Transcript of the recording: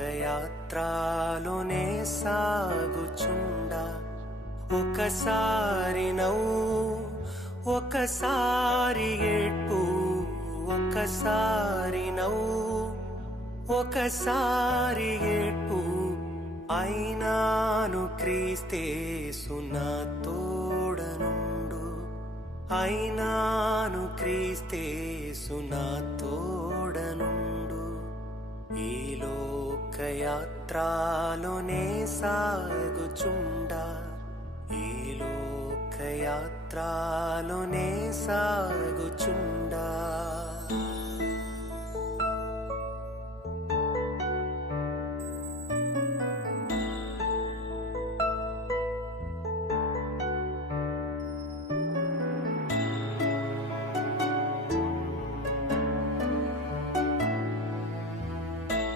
లోకయాత్రలోనే సాగుచుండ. ఒకసారి నవ్వు ఒకసారి ఏడ్పు ఒకసారి నవ్వు ఒకసారి ఏడ్పు. అయినాను క్రీస్తే సున్నా తోడనుండు. అయినాను క్రీస్తే సున్నా తోడనుండు. లోకయాత్రలోనే సాగుచుండ. ఈ లోకయాత్రలోనే సాగుచుండా.